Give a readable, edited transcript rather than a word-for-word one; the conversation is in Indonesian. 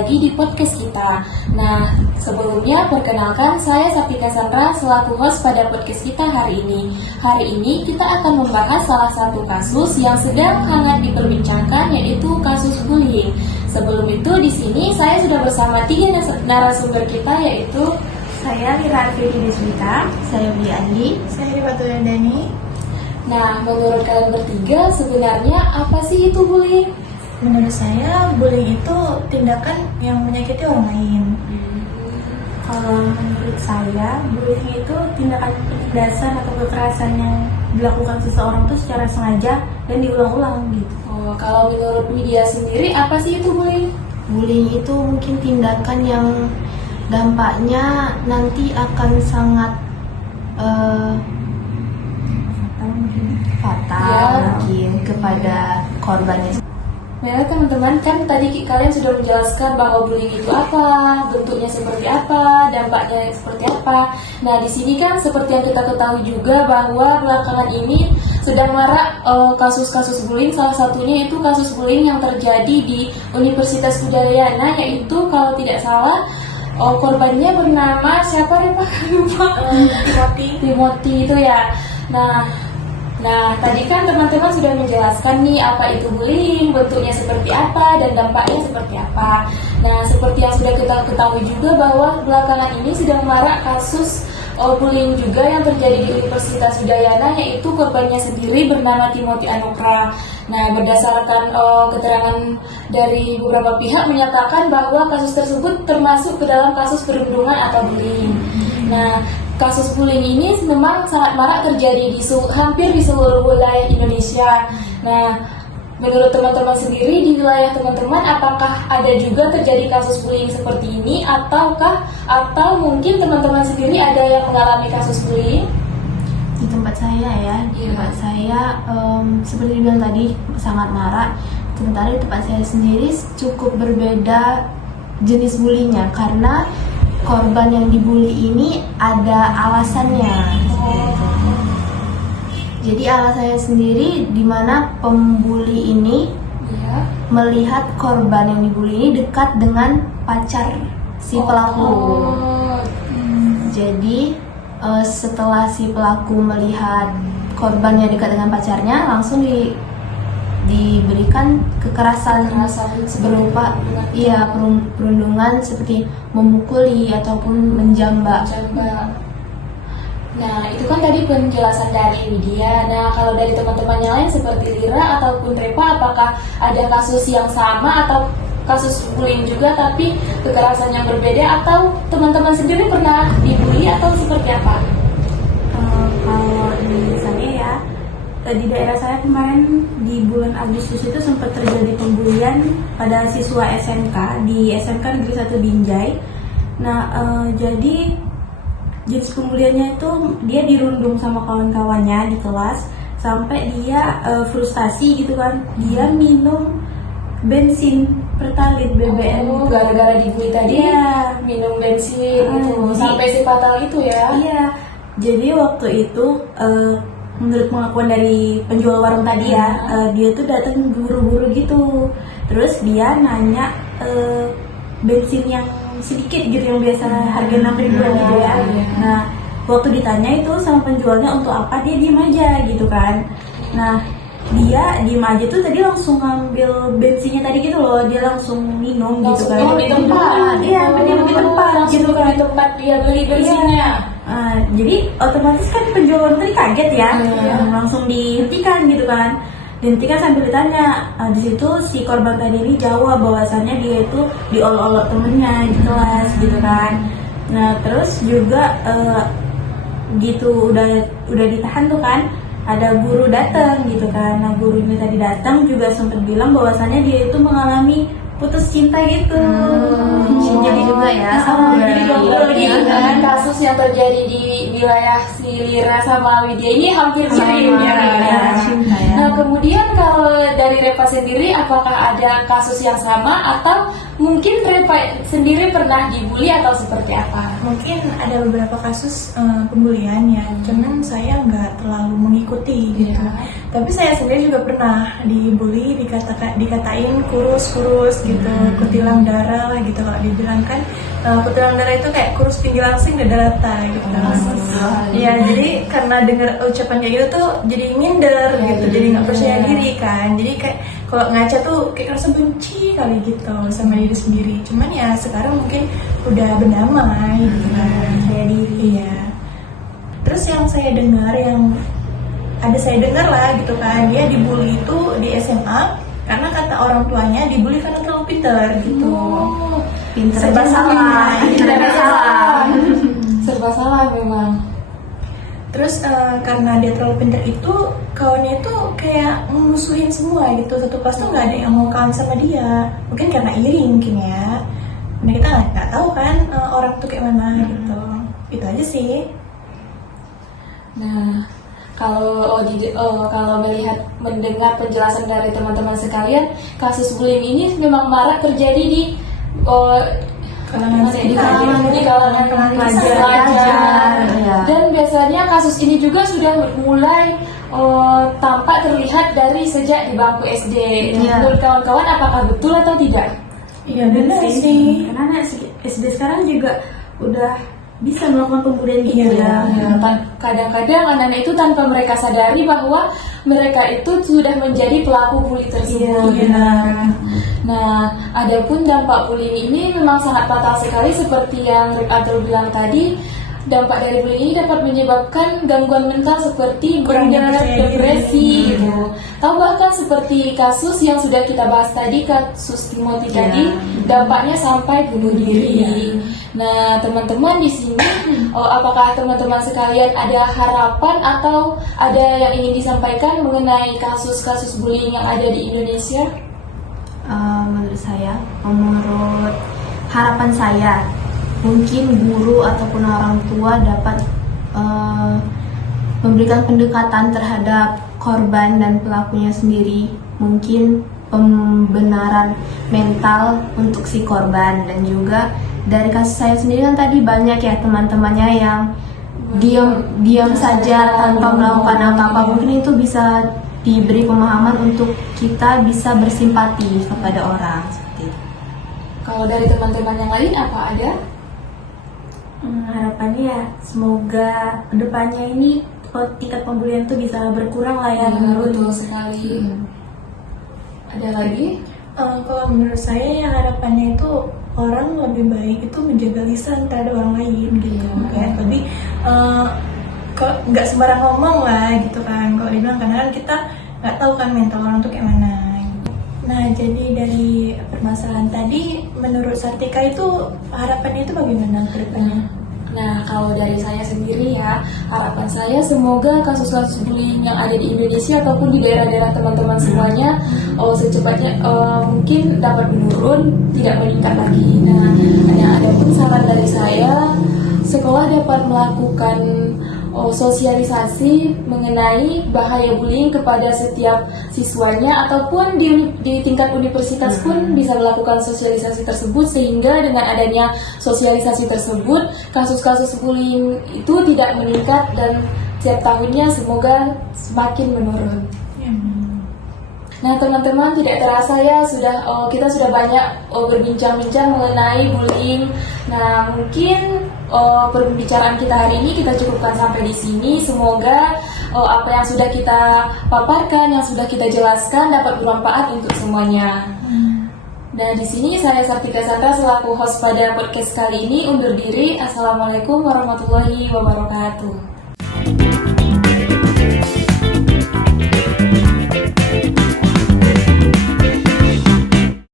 lagi di podcast kita. Nah, sebelumnya perkenalkan saya Sapika Sandra selaku host pada podcast kita hari ini. Hari ini kita akan membahas salah satu kasus yang sedang hangat diperbincangkan, yaitu kasus bullying. Sebelum itu di sini saya sudah bersama 3 narasumber kita, yaitu saya Lira Alfedi Deswita, saya Bli Andi, saya Batu Dani. Nah, menurut kalian bertiga sebenarnya apa sih itu bullying? Menurut saya, bullying itu tindakan yang menyakiti orang lain. Kalau menurut saya, bullying itu tindakan penindasan atau kekerasan yang dilakukan seseorang itu secara sengaja dan diulang-ulang gitu. Oh, kalau menurut media sendiri apa sih itu bullying? Bullying itu mungkin tindakan yang dampaknya nanti akan sangat fatal mungkin kepada korbannya. Ya teman-teman, kan tadi kalian sudah menjelaskan bahwa bullying itu apa, bentuknya seperti apa, dampaknya seperti apa. Nah di sini kan seperti yang kita ketahui juga bahwa belakangan ini sedang marak kasus-kasus bullying. Salah satunya itu kasus bullying yang terjadi di Universitas Udayana, yaitu kalau tidak salah korbannya bernama siapa ya Pak? Lupa. Timothy itu ya. Nah, tadi kan teman-teman sudah menjelaskan nih apa itu bullying, bentuknya seperti apa, dan dampaknya seperti apa. Nah, seperti yang sudah kita ketahui juga bahwa belakangan ini sedang marak kasus bullying juga yang terjadi di Universitas Udayana, yaitu korbannya sendiri bernama Timothy Anukra. Nah, berdasarkan keterangan dari beberapa pihak menyatakan bahwa kasus tersebut termasuk ke dalam kasus perundungan atau bullying. Nah, kasus bullying ini memang sangat marak terjadi hampir di seluruh wilayah Indonesia. Nah, menurut teman-teman sendiri di wilayah teman-teman, apakah ada juga terjadi kasus bullying seperti ini, atau mungkin teman-teman sendiri ada yang mengalami kasus bullying? Di tempat saya tempat saya seperti dibilang tadi sangat marak. Sementara di tempat saya sendiri cukup berbeda jenis bullyingnya, karena korban yang dibully ini ada alasannya. Jadi alasannya sendiri di mana pembuli ini melihat korban yang dibully ini dekat dengan pacar si pelaku. Jadi setelah si pelaku melihat korban yang dekat dengan pacarnya, langsung diberikan kekerasan berupa perundungan seperti memukuli ataupun menjambak. Nah, itu kan tadi penjelasan dari Widya. Nah, kalau dari teman-teman yang lain seperti Lira ataupun Repa, apakah ada kasus yang sama atau kasus bullying juga tapi kekerasan yang berbeda, atau teman-teman sendiri pernah dibully atau seperti apa? Kalau di saya ya, di daerah saya kemarin di bulan Agustus itu sempat terjadi pembulian pada siswa SMK di SMK Negeri 1 Binjai. Nah, jadi jenis pembuliannya itu dia dirundung sama kawan-kawannya di kelas sampai dia frustasi gitu kan. Dia minum bensin pertalit BBM. Gara-gara dibully tadi minum bensin gitu. Sampai si fatal itu ya. Iya. Jadi waktu itu menurut pengakuan dari penjual warung tadi ya, dia tuh datang buru-buru gitu. Terus dia nanya bensin yang sedikit gitu, yang biasa harga 6.000 gitu ya. Nah, waktu ditanya itu sama penjualnya untuk apa, dia diem aja gitu kan. Nah, dia diem aja tuh tadi langsung ngambil bensinnya tadi gitu loh, dia langsung minum gitu kan. Oh, di tempat. Iya, minum di tempat gitu kan. Di tempat dia beli bensinnya. Jadi otomatis kan penjual tadi kaget ya, langsung dihentikan gitu kan. Dihentikan sambil ditanya. Di situ si korban tadi ini jawab bahwasannya dia itu diolok-olok temennya di kelas gitu kan. Nah terus juga gitu udah ditahan tuh kan, ada guru datang gitu kan. Nah guru ini tadi datang juga sempat bilang bahwasannya dia itu mengalami putus cinta gitu. Jadi juga ya Jadi double gitu kan. Kasus yang terjadi di wilayah si Lira sama Widya ini hampir mirip ya. Nah kemudian kalau dari Repa sendiri, apakah ada kasus yang sama atau mungkin Repa sendiri pernah dibully atau seperti apa? Mungkin ada beberapa kasus pembulian ya, cuman saya nggak terlalu mengikuti gitu. Iya. Tapi saya sendiri juga pernah dibully, dikatain kurus gitu, kutilang darah lah gitu kalau dibilang kan. Kutilang darah itu kayak kurus tinggi langsing dada rata gitu. Iya, jadi karena dengar ucapan kayak gitu tuh jadi minder gitu, jadi nggak percaya diri kan. Jadi kayak kalau ngaca tuh kayak rasa benci kali gitu sama diri sendiri. Cuman ya sekarang mungkin udah berdamai gitu kan, percaya diri ya. Terus yang saya dengar lah gitu kan, dia dibully itu di SMA karena kata orang tuanya dibully karena terlalu pintar gitu. Pinter Serba aja salah, serba salah. Serba salah memang. Terus karena dia terlalu pintar itu, kawannya itu kayak memusuhin semua gitu. Satu kelas tuh nggak ada yang mau kawan sama dia. Mungkin karena iri mungkin ya. Nah kita nggak tahu kan orang tuh kayak mana gitu. Itu aja sih. Nah, kalau mendengar penjelasan dari teman-teman sekalian, kasus bullying ini memang marak terjadi di Kalangan pelajar. Ya. Dan biasanya kasus ini juga sudah mulai tampak terlihat dari sejak di bangku SD. Iya. Menurut kawan-kawan, apakah betul atau tidak? Iya benar sih. Karena anak SD sekarang juga udah bisa melakukan pembulian gitu ya. Kadang-kadang anak-anak itu tanpa mereka sadari bahwa mereka itu sudah menjadi pelaku bully tersebut. Iya. Nah, adapun dampak bullying ini memang sangat fatal sekali seperti yang Rip Abdul bilang tadi. Dampak dari bullying ini dapat menyebabkan gangguan mental seperti Kurangnya gender, percaya diri. depresi gitu. Atau bahkan seperti kasus yang sudah kita bahas tadi, kasus Timothy tadi, dampaknya sampai bunuh diri. Nah, teman-teman di sini, apakah teman-teman sekalian ada harapan atau ada yang ingin disampaikan mengenai kasus-kasus bullying yang ada di Indonesia? Menurut harapan saya, mungkin guru ataupun orang tua dapat memberikan pendekatan terhadap korban dan pelakunya sendiri. Mungkin pembenaran mental untuk si korban, dan juga dari kasus saya sendiri kan tadi banyak ya teman-temannya yang diam saja tanpa melakukan apa-apa. Mungkin itu bisa diberi pemahaman untuk kita bisa bersimpati kepada orang seperti itu. Kalau dari teman-teman yang lain apa ada? Harapannya ya semoga kedepannya ini tingkat pembulian tuh bisa berkurang lah ya menurut. Betul sekali. Ada lagi? Kalau menurut saya ya harapannya itu orang lebih baik itu menjaga lisan terhadap orang lain gitu. Kayak lebih kok nggak sembarang ngomong lah gitu kan. Kalau dibilang karena kan kita nggak tahu kan mental orang tuh kayak mana. Nah jadi dari permasalahan tadi menurut Sartika itu harapannya itu bagaimana ke depannya? Nah, kalau dari saya sendiri ya, harapan saya semoga kasus-kasus bullying yang ada di Indonesia ataupun di daerah-daerah teman-teman semuanya secepatnya mungkin dapat menurun, tidak meningkat lagi. Nah, ada pun saran dari saya, sekolah dapat melakukan sosialisasi mengenai bahaya bullying kepada setiap siswanya, ataupun di tingkat universitas pun bisa melakukan sosialisasi tersebut, sehingga dengan adanya sosialisasi tersebut kasus-kasus bullying itu tidak meningkat dan setiap tahunnya semoga semakin menurun. Nah teman-teman, tidak terasa ya kita sudah banyak berbincang-bincang mengenai bullying. Nah mungkin perbincangan kita hari ini kita cukupkan sampai di sini. Semoga apa yang sudah kita paparkan, yang sudah kita jelaskan dapat bermanfaat untuk semuanya. Nah di sini saya Sartika Sandra selaku host pada podcast kali ini undur diri. Assalamualaikum warahmatullahi wabarakatuh.